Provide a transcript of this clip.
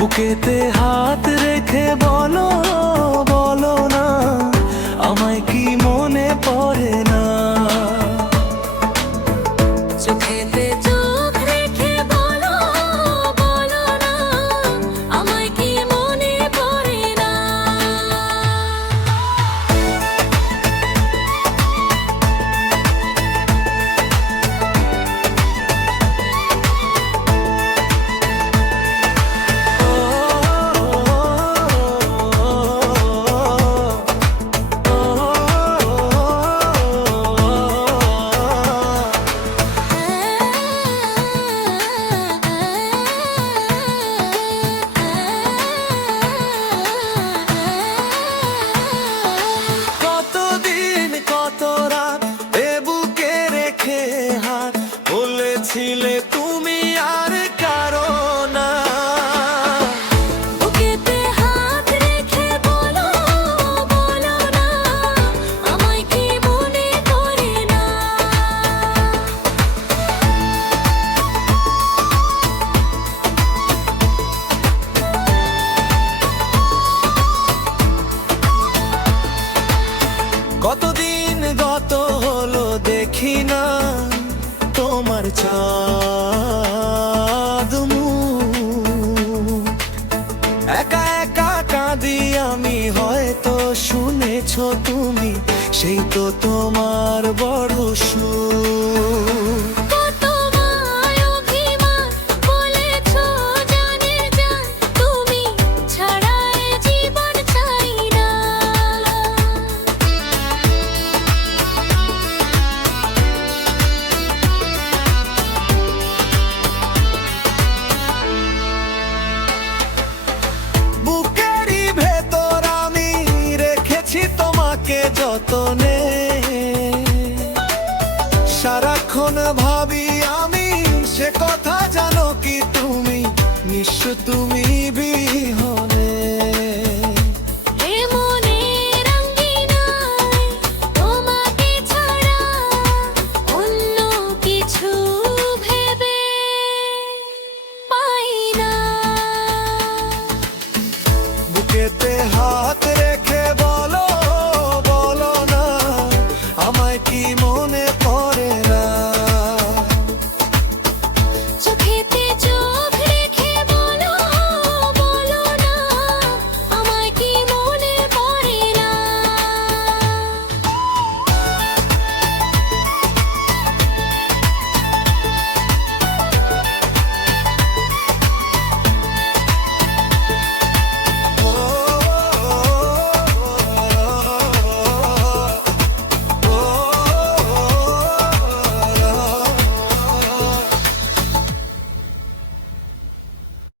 বুকেতে হাত রেখে বলো, বলো না আমায় কি মনে পড়ে না। চোখেতে চোখ রেখে বলো, বলো না আমায় কি মনে পড়ে না। কতদিন কত রাত এ বুকে রেখে হাত বলেছিলে তুমি আর কারো না। বুকেতে হাত রেখে বলো, বলো না আমায় কি মনে পড়ে না। কতদিন গত হলো দেখি না তোমার চাঁদ মুখ। একা একা কাঁদি আমি, হয়তো শুনেছো তুমি, সেই তো তোমার বড় সুখ। কত মায় অভিমান বলেছো জানে জান, তুমি ছাড়া এ জীবন চাই না। বুকেরই ভেতর আমি রেখেছি তোমাকে যতনে। সারাক্ষণ ভাবি আমি সে কথা, জানো কি তুমি, নিঃস্ব তুমি বিহনে। এ মনের আঙ্গিনায় তোমাকে ছাড়া অন্য কিছু ভেবে পাই না। বুকেতে